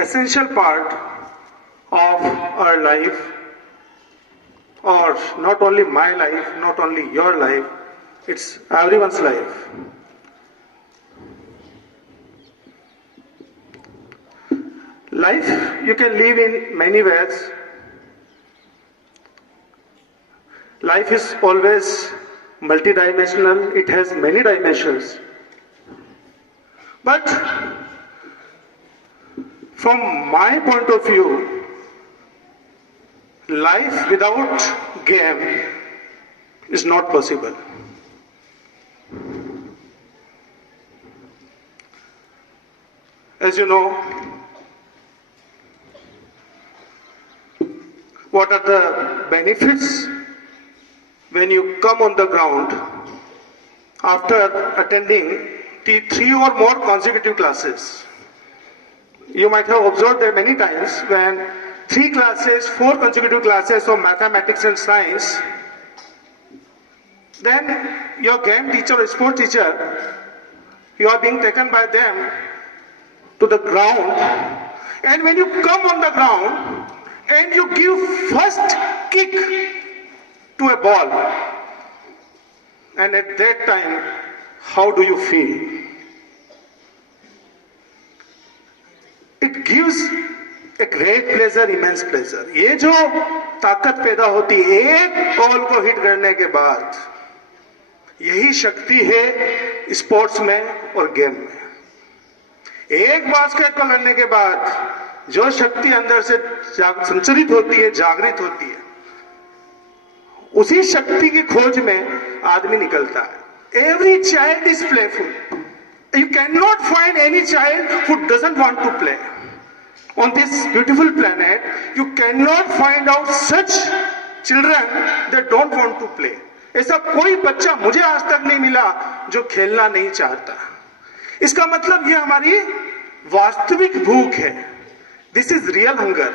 essential part of our life, or not only my life, not only your life, it's everyone's life. Life you can live in many ways. Life is always multidimensional, it has many dimensions. But from my point of view, life without game is not possible. As you know, what are the benefits when you come on the ground after attending 3 or more consecutive classes? You might have observed that many times when 3 classes, 4 consecutive classes of mathematics and science, then your game teacher or sport teacher, you are being taken by them to the ground, and when you come on the ground and you give first kick to a ball, and at that time, how do you feel? It gives a great pleasure, immense pleasure. ये जो ताकत पैदा होती है एक ball को hit करने के बाद, यही शक्ति है स्पोर्ट्स में और गेम में। एक बास्केट को लड़ने के बाद जो शक्ति अंदर से संचरित होती है, जागृत होती है, उसी शक्ति की खोज में आदमी निकलता है। Every child is playful. You cannot find any child who doesn't want to play. On this beautiful planet, you cannot find out such children that don't want to play. ऐसा कोई बच्चा मुझे आज तक नहीं मिला जो खेलना नहीं चाहता। इसका मतलब ये हमारी वास्तविक भूख है। This is real hunger.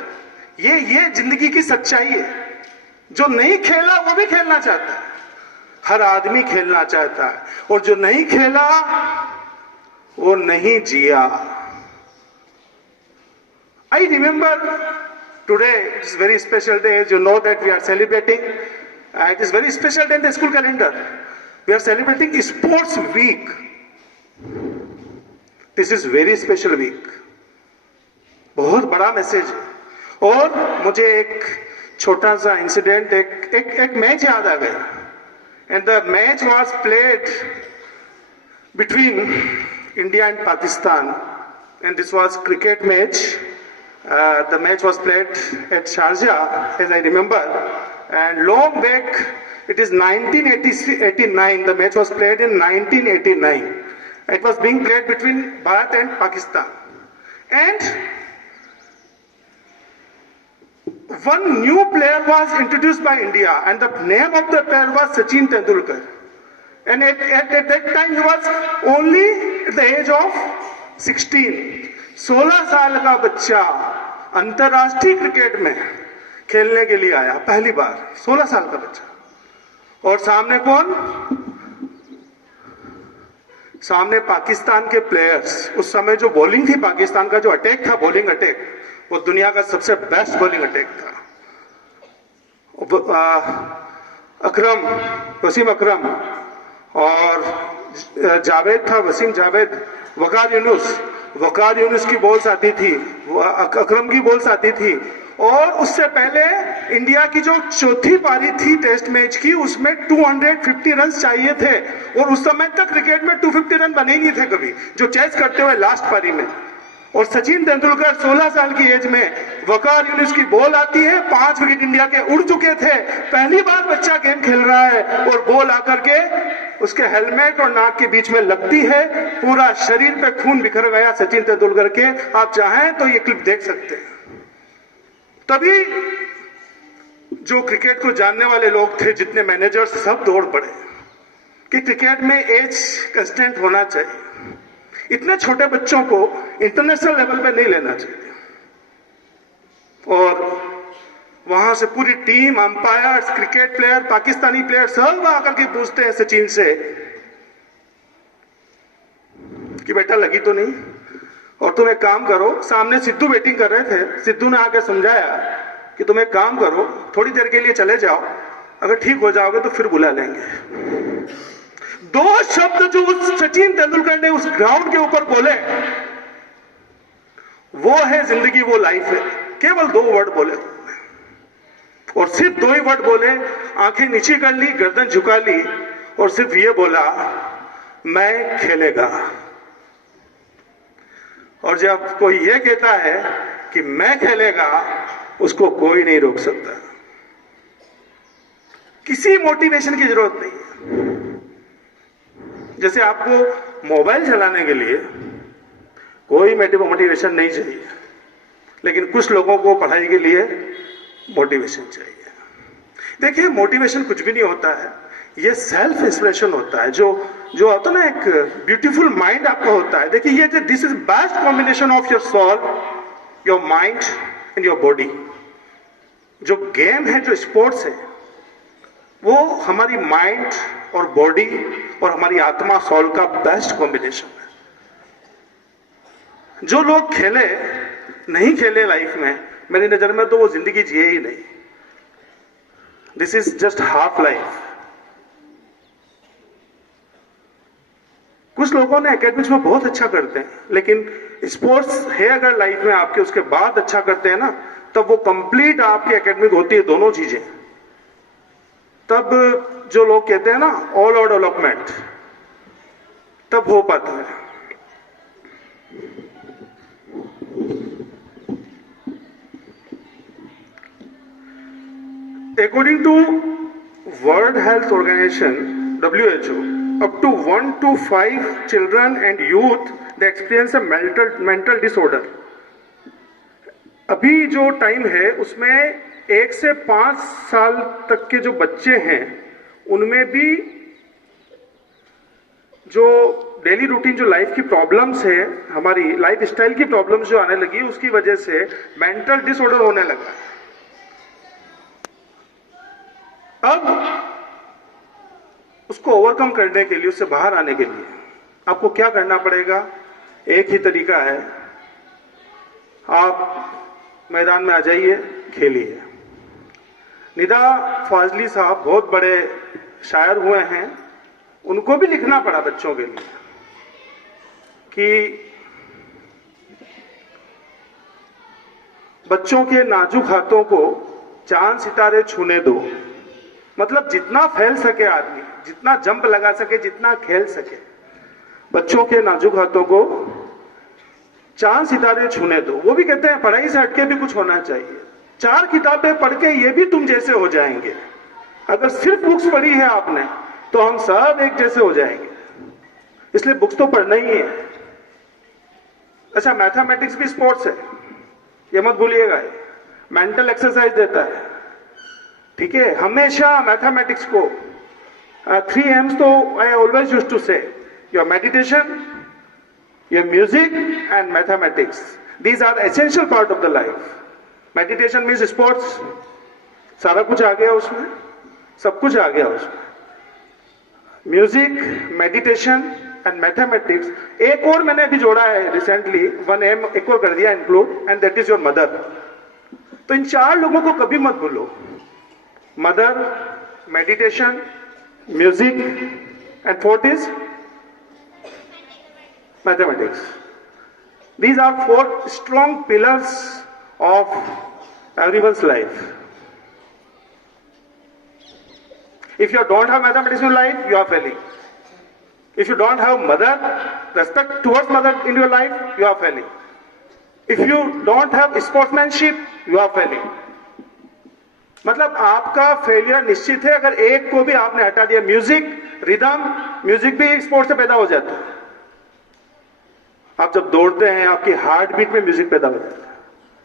ये जिंदगी की सच्चाई है। जो नहीं खेला वो भी खेलना चाहता है। हर आदमी खेलना चाहता है, और जो नहीं खेला वो नहीं जिया। I remember today, it's a very special day, as you know that we are celebrating, it is very special day in the school calendar. We are celebrating Sports Week. This is very special week. बहुत बड़ा message है। और मुझे एक छोटा सा incident, एक match याद आ गया। And the match was played between India and Pakistan, and this was cricket match. The match was played at Sharjah, as I remember, and long back, it is 1989, the match was played in 1989. It was being played between Bharat and Pakistan. And one new player was introduced by India, and the name of the player was Sachin Tendulkar. And at that time, he was only at the age of 16. 16 साल का बच्चा अंतर्राष्ट्रीय cricket में खेलने के लिए आया पहली बार। 16 साल का बच्चा। और सामने कौन? सामने पाकिस्तान के प्लेयर्स। उस समय जो बॉलिंग थी पाकिस्तान का, जो अटैक था, बॉलिंग अटैक, वो दुनिया का सबसे बेस्ट बॉलिंग अटैक था। वसीम अकरम और जावेद था, वसीम जावेद, वकार यूनुस की बॉल्स आती थी, अकरम की बॉल्स आती थी। और उससे पहले इंडिया की जो चौथी पारी थी टेस्ट मैच की, उसमें 250 रन चाहिए थे, और उस समय तक क्रिकेट में 250 रन बने ही नहीं थे कभी, जो चेस करते हुए लास्ट पारी में। और सचिन तेंदुलकर 16 साल की एज में, वकार यूनुस की बॉल आती है, 5 विकेट इंडिया के उड़ चुके थे, पहली बार बच्चा गेम खेल रहा है, और बॉल आकर के उसके हेलमेट और नाक के बीच में लगती है, पूरा शरीर पे खून बिखर गया सचिन तेंदुलकर के। आप चाहें तो ये क्लिप देख सकते हैं। तभी जो क्रिकेट को जानने वाले लोग थे, जितने मैनेजर्स, सब दौड़ पड़े कि क्रिकेट में एज कंस्टेंट होना चाहिए, इतने छोटे बच्चों को इंटरनेशनल लेवल पे नहीं लेना चाहिए। और वहां से पूरी team, umpires, cricket player, Pakistani player सब आकर के पूछते हैं सचिन से कि बेटा लगी तो नहीं? और तुम एक काम करो, सामने सिद्धू वेटिंग कर रहे थे, सिद्धू ने आकर समझाया कि तुम एक काम करो, थोड़ी देर के लिए चले जाओ, अगर ठीक हो जाओगे तो फिर बुला लेंगे। दो शब्द जो उस सचिन तेंदुलकर ने उस ग्राउंड के ऊपर बोले, वो है जिंदगी, वो लाइफ है। केवल दो वर्ड बोले, और सिर्फ दो ही वर्ड बोले, आंखें नीची कर ली, गर्दन झुका ली, और सिर्फ ये बोला, मैं खेलेगा। और जब कोई ये कहता है कि मैं खेलेगा, उसको कोई नहीं रोक सकता। किसी मोटिवेशन की जरूरत नहीं है। जैसे आपको मोबाइल चलाने के लिए कोई मोटिवेशन नहीं चाहिए, लेकिन कुछ लोगों को पढ़ाई के लिए मोटिवेशन चाहिए। देखिए, मोटिवेशन कुछ भी नहीं होता है, ये सेल्फ इंस्पिरेशन होता है, जो होता है ना, एक ब्यूटीफुल माइंड आपका होता है। देखिए, ये this is best combination of your soul, your mind and your body. जो गेम है, जो स्पोर्ट्स है, वो हमारी माइंड और बॉडी और हमारी आत्मा, सोल का बेस्ट कॉम्बिनेशन है। जो लोग नहीं खेले लाइफ में, मेरी नजर में तो वो जिंदगी जिए ही नहीं। This is just half life. कुछ लोगों ने एकेडमिक्स में बहुत अच्छा करते हैं, लेकिन स्पोर्ट्स है अगर लाइफ में आपके, उसके बाद अच्छा करते हैं ना, तब वो कंप्लीट आपकी एकेडमिक होती है, दोनों चीजें। तब जो लोग कहते हैं ना, ऑल आउट डेवलपमेंट, तब हो पाता है। According to World Health Organization (WHO), up to 1 to 5 children and youth they experience a mental disorder. अभी जो टाइम है उसमें 1 से 5 साल तक के जो बच्चे हैं, उनमें भी जो डेली रूटीन, जो लाइफ की प्रॉब्लम्स है, हमारी लाइफ स्टाइल की प्रॉब्लम्स जो आने लगी, उसकी वजह से मेंटल डिसऑर्डर होने लगा। अब उसको ओवरकम करने के लिए, उससे बाहर आने के लिए आपको क्या करना पड़ेगा? एक ही तरीका है, आप मैदान में आ जाइए, खेलिए। निदा फाजली साहब बहुत बड़े शायर हुए हैं, उनको भी लिखना पड़ा बच्चों के लिए कि बच्चों के नाजुक हाथों को चांद सितारे छूने दो। मतलब जितना फैल सके आदमी, जितना जंप लगा सके, जितना खेल सके, बच्चों के नाजुक हाथों को चांद सितारे छूने दो। वो भी कहते हैं पढ़ाई से हटके भी कुछ होना चाहिए। 4 किताबें पढ़ के ये भी तुम जैसे हो जाएंगे। अगर सिर्फ बुक्स पढ़ी है आपने, तो हम सब एक जैसे हो जाएंगे। इसलिए बुक्स तो पढ़ना ही है। अच्छा, मैथमेटिक्स भी स्पोर्ट्स है, ये मत भूलिएगा। मेंटल एक्सरसाइज देता है, ठीक है। हमेशा मैथमेटिक्स को 3 M's तो I always used to say, your meditation, your music and mathematics. These are essential part of the life. Meditation means sports, सारा कुछ आ गया उसमें, सब कुछ आ गया उसमें। Music, meditation and mathematics. एक और मैंने अभी जोड़ा है रिसेंटली, 1 M एक और कर दिया include, and that is your mother. तो इन 4 लोगों को कभी मत भूलो। Mother, meditation, music and 4th is mathematics. These are 4 strong pillars of everyone's life. If you don't have mathematics in your life, you are failing. If you don't have mother, respect towards mother in your life, you are failing. If you don't have sportsmanship, you are failing. मतलब आपका failure निश्चित है अगर एक को भी आपने हटा दिया। म्यूजिक, रिदम, म्यूजिक भी स्पोर्ट्स से पैदा हो जाता है। आप जब दौड़ते हैं, आपकी हार्ट बीट में म्यूजिक पैदा हो जाता है,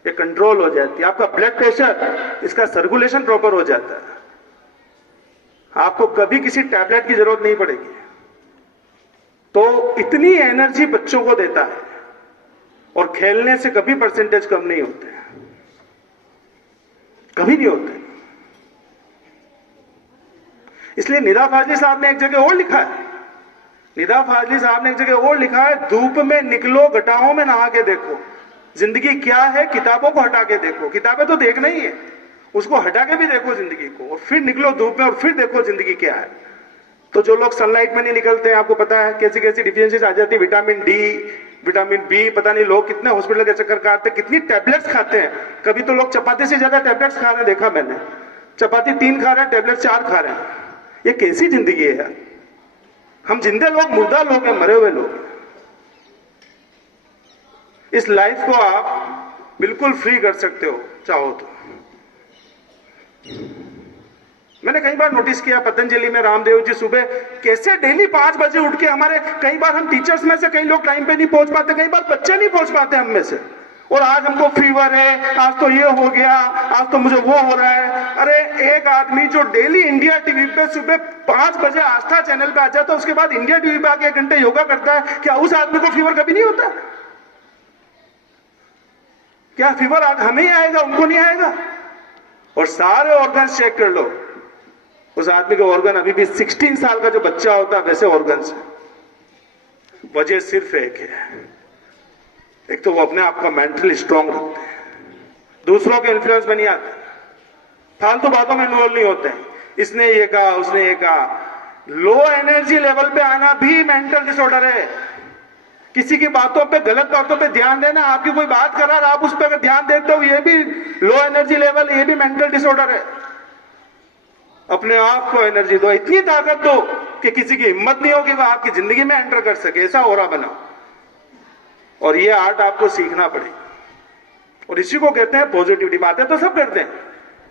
ये कंट्रोल हो जाती है। आपका ब्लड प्रेशर, इसका सर्कुलेशन प्रॉपर हो जाता है। आपको कभी किसी टैबलेट की जरूरत नहीं पड़ेगी। तो इतनी एनर्जी बच्चों को देता है, और खेलने से कभी परसेंटेज कम नहीं होते, कभी नहीं होते। इसलिए निदा फाजली साहब ने एक जगह और लिखा है निदा फाजली साहब ने एक जगह और लिखा है, धूप में निकलो घटाओं में नहा के देखो। जिंदगी क्या है, किताबों को हटा के देखो। किताबें तो देखना ही है, उसको हटा के भी देखो जिंदगी को, और फिर निकलो धूप में और फिर देखो जिंदगी क्या है। तो जो लोग सनलाइट में नहीं निकलते हैं, आपको पता है कैसी कैसी डिफिशियंसीज आ जाती है, विटामिन डी, विटामिन बी, पता नहीं लोग कितने हॉस्पिटल के चक्कर काटते, कितनी टैबलेट्स खाते हैं। कभी तो लोग चपाती से ज्यादा टैबलेट्स खा रहे हैं, देखा मैंने। चपाती 3 खा रहे हैं, टैबलेट 4 खा रहे हैं। ये कैसी जिंदगी है यार? हम जिंदे लोग मुर्दा लोग हैं, मरे हुए लोग। इस लाइफ को आप बिल्कुल फ्री कर सकते हो चाहो तो। मैंने कई बार नोटिस किया पतंजलि में रामदेव जी सुबह कैसे डेली 5 बजे उठ के, हमारे कई बार हम टीचर्स में से कई लोग टाइम पे नहीं पहुंच पाते, कई बार बच्चे नहीं पहुंच पाते हम में से, और आज हमको फीवर है, आज तो ये हो गया, आज तो मुझे वो हो रहा है। अरे एक आदमी जो डेली इंडिया टीवी पे सुबह 5 बजे आस्था चैनल पे आ जाता है, उसके बाद इंडिया टीवी पे आके 1 घंटे योगा करता है, क्या उस आदमी को फीवर कभी नहीं होता? क्या फीवर आज हमें ही आएगा, उनको नहीं आएगा? और सारे ऑर्गन चेक कर लो, उस आदमी का ऑर्गन अभी भी 16 साल का जो बच्चा होता है वैसे ऑर्गन है। वजह सिर्फ एक है, एक तो वो अपने आप को मेंटली स्ट्रांग रखते हैं, दूसरों के इन्फ्लुएंस में नहीं आते, फालतू बातों में इन्वॉल्व नहीं होते हैं। इसने ये कहा, उसने ये कहा। लो एनर्जी लेवल पे आना भी मेंटल डिसऑर्डर है। किसी की बातों पे, गलत बातों पे ध्यान देना, आपकी कोई बात कर रहा है आप उस पर अगर ध्यान देते हो, ये भी लो एनर्जी लेवल, ये भी मेंटल डिसऑर्डर है। अपने आप को एनर्जी दो, इतनी ताकत दो कि किसी की हिम्मत नहीं होगी वो आपकी जिंदगी में एंटर कर सके, ऐसा ऑरा बनाओ। और ये आर्ट आपको सीखना पड़ेगा, और इसी को कहते हैं पॉजिटिविटी। बातें तो सब करते हैं,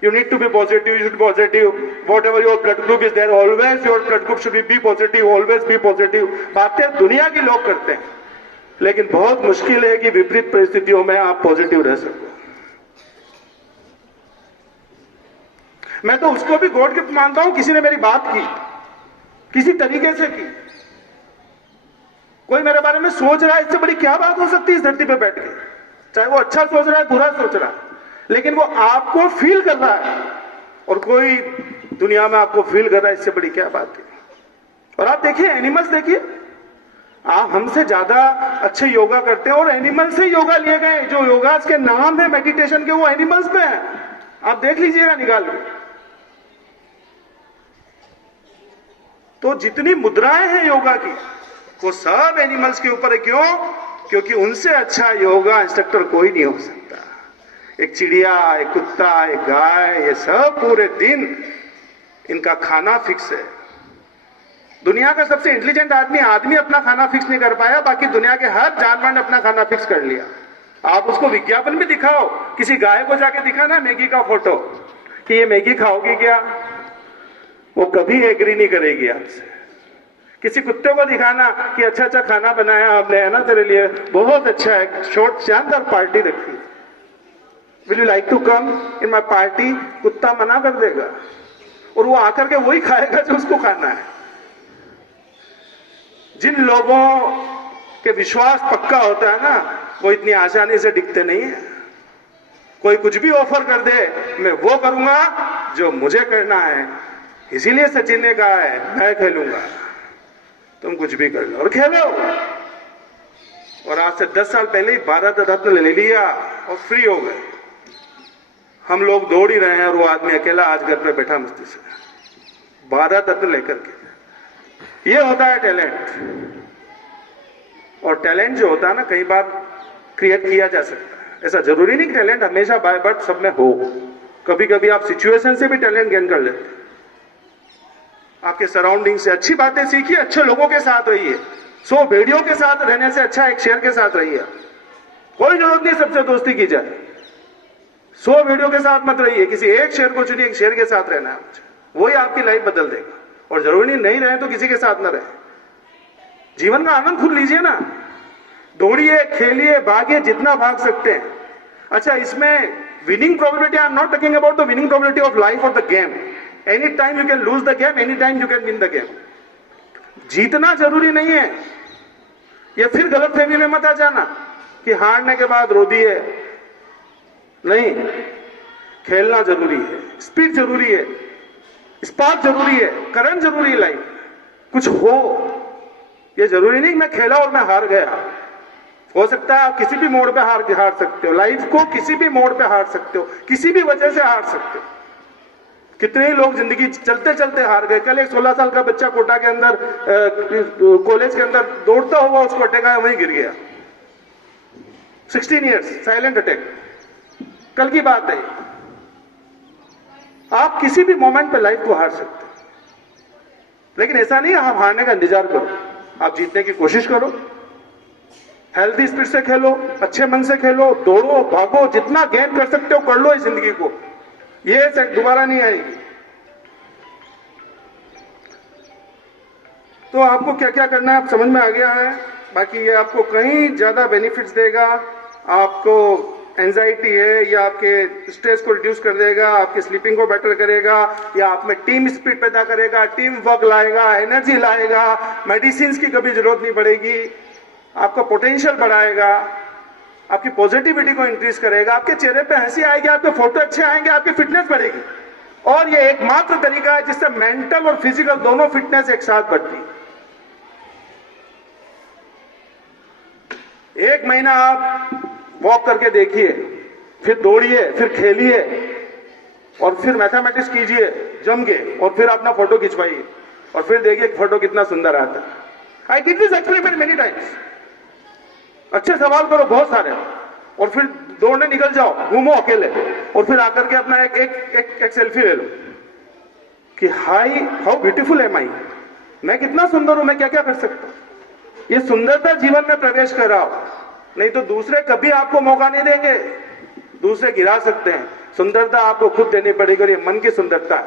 you need to be positive, you should be positive, whatever your blood group is there, always your blood group should be positive, always be positive. बातें दुनिया के लोग करते हैं, लेकिन बहुत मुश्किल है कि विपरीत परिस्थितियों में आप पॉजिटिव रह सको। मैं तो उसको भी गॉड गिफ्ट मानता हूं, किसी ने मेरी बात की, किसी तरीके से की, कोई मेरे बारे में सोच रहा है, इससे बड़ी क्या बात हो सकती है इस धरती पे बैठ के? चाहे वो अच्छा सोच रहा है, बुरा सोच रहा है, लेकिन वो आपको फील कर रहा है, और कोई दुनिया में आपको फील कर रहा है, इससे बड़ी क्या बात है? और आप देखिए, एनिमल्स देखिए, आप हमसे ज्यादा अच्छे योगा करते हैं, और एनिमल से योगा लिए गए। जो योगा के नाम है मेडिटेशन के, वो एनिमल्स पे है। आप देख लीजिएगा निकाल के। तो जितनी मुद्राएं हैं योगा की, वो सब एनिमल्स के ऊपर है। क्यों? क्योंकि उनसे अच्छा योगा इंस्ट्रक्टर कोई नहीं हो सकता। एक चिड़िया, एक कुत्ता, एक गाय, ये सब पूरे दिन इनका खाना फिक्स है। दुनिया का सबसे इंटेलिजेंट आदमी अपना खाना फिक्स नहीं कर पाया, बाकी दुनिया के हर जानवर ने अपना खाना फिक्स कर लिया। आप उसको विज्ञापन भी दिखाओ, किसी गाय को जाके दिखाना मैगी का फोटो कि ये मैगी खाओगी क्या, वो कभी एग्री नहीं करेगी आपसे। किसी कुत्ते को दिखाना कि अच्छा अच्छा खाना बनाया आपने, है ना, तेरे लिए बहुत अच्छा है, शॉर्ट शानदार पार्टी रखी, will you like to come in my party, कुत्ता मना कर देगा, और वो आकर के वही खाएगा जो उसको खाना है। जिन लोगों के विश्वास पक्का होता है ना, वो इतनी आसानी से टिकते नहीं है। कोई कुछ भी ऑफर कर दे, मैं वो करूंगा जो मुझे करना है। इसीलिए सचिन ने कहा है, मैं खेलूंगा, तुम कुछ भी कर लो और खेलो। और आज से 10 साल पहले ही भारत रत्न ले लिया और फ्री हो गए। हम लोग दौड़ ही रहे हैं, और वो आदमी अकेला आज घर पे बैठा मस्ती से भारत रत्न लेकर के। ये होता है टैलेंट। और टैलेंट जो होता है ना, कई बार क्रिएट किया जा सकता है। ऐसा जरूरी नहीं कि टैलेंट हमेशा बाय बर्थ सब में हो। कभी कभी आप सिचुएशन से भी टैलेंट गेन कर लेते हैं। आपके सराउंडिंग से अच्छी बातें सीखिए, अच्छे लोगों के साथ रहिए। 100 भेड़ियों के साथ रहने से अच्छा एक शेर के साथ रहिए। कोई जरूरत नहीं सबसे दोस्ती की जाए। 100 भेड़ियों के साथ मत रहिए, किसी एक शेर को चुनिए, एक शेर के साथ रहना है मुझे, वही आपकी लाइफ बदल देगा। और जरूरी नहीं रहे तो किसी के साथ न रहे। जीवन का आनंद खुद लीजिए ना, दौड़िए, खेलिए, भागिए, जितना भाग सकते हैं। अच्छा, इसमें winning probability, I am not talking about the winning probability of life और the game. Any time you can lose the game, any time you can win the game. जीतना जरूरी नहीं है। ये फिर गलत फहमी में मत आ जाना कि हारने के बाद रो दिए। नहीं, खेलना जरूरी है, स्पीड जरूरी है, स्पार्क जरूरी है, करंट जरूरी है। लाइफ कुछ हो, ये जरूरी नहीं मैं खेला और मैं हार गया। हो सकता है आप किसी भी मोड़ पे हार सकते हो, लाइफ को किसी भी मोड़ पे हार सकते हो, किसी भी वजह से हार सकते हो। कितने ही लोग जिंदगी चलते चलते हार गए। कल एक 16 साल का बच्चा कोटा के अंदर कॉलेज के अंदर दौड़ता हुआ उसको अटैक आया, वहीं गिर गया। 16 ईयर्स साइलेंट अटैक, कल की बात है। आप किसी भी मोमेंट पे लाइफ को हार सकते हो, लेकिन ऐसा नहीं आप हारने का इंतजार करो, आप जीतने की कोशिश करो। हेल्थी स्पिरिट से खेलो, अच्छे मन से खेलो, दौड़ो भागो, जितना गेन कर सकते हो कर लो इस जिंदगी को, ये दोबारा नहीं आएगी। तो आपको क्या क्या करना है आप समझ में आ गया है। बाकी ये आपको कहीं ज्यादा बेनिफिट्स देगा। आपको एंजाइटी है या आपके स्ट्रेस को रिड्यूस कर देगा, आपकी स्लीपिंग को बेटर करेगा, या आप में टीम स्पिरिट पैदा करेगा, टीम वर्क लाएगा, एनर्जी लाएगा, मेडिसिन की कभी जरूरत नहीं पड़ेगी, आपका पोटेंशियल बढ़ाएगा, आपकी पॉजिटिविटी को इंक्रीज करेगा, आपके चेहरे पे हंसी आएगी, आपके फोटो अच्छे आएंगे, आपकी फिटनेस बढ़ेगी। और ये एकमात्र तरीका है जिससे मेंटल और फिजिकल दोनों फिटनेस एक साथ बढ़ती है। 1 महीना आप वॉक करके देखिए, फिर दौड़िए, फिर खेलिए, और फिर मैथमेटिक्स कीजिए जम के, और फिर अपना फोटो खिंचवाइए, और फिर देखिए फोटो कितना सुंदर आता है। I did this experiment many times. अच्छे सवाल करो बहुत सारे, और फिर दौड़ने निकल जाओ, घूमो अकेले, और फिर आकर के अपना एक सेल्फी ले लो कि हाउ ब्यूटीफुल एम आई, मैं कितना सुंदर हूं, मैं क्या क्या कर सकता हूं। ये सुंदरता जीवन में प्रवेश कराओ, नहीं तो दूसरे कभी आपको मौका नहीं देंगे, दूसरे गिरा सकते हैं। सुंदरता आपको खुद देनी पड़ेगी, और ये मन की सुंदरता है।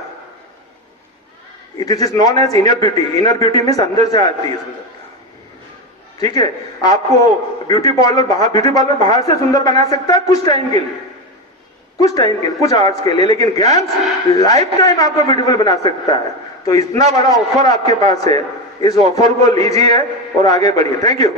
It is known as inner beauty. Inner beauty means अंदर से आती है सुंदरता, ठीक है। आपको ब्यूटी पार्लर बाहर से सुंदर बना सकता है कुछ टाइम के लिए, कुछ आवर्स के लिए, लेकिन गेम्स लाइफ टाइम आपको ब्यूटीफुल बना सकता है। तो इतना बड़ा ऑफर आपके पास है, इस ऑफर को लीजिए और आगे बढ़िए। Thank you.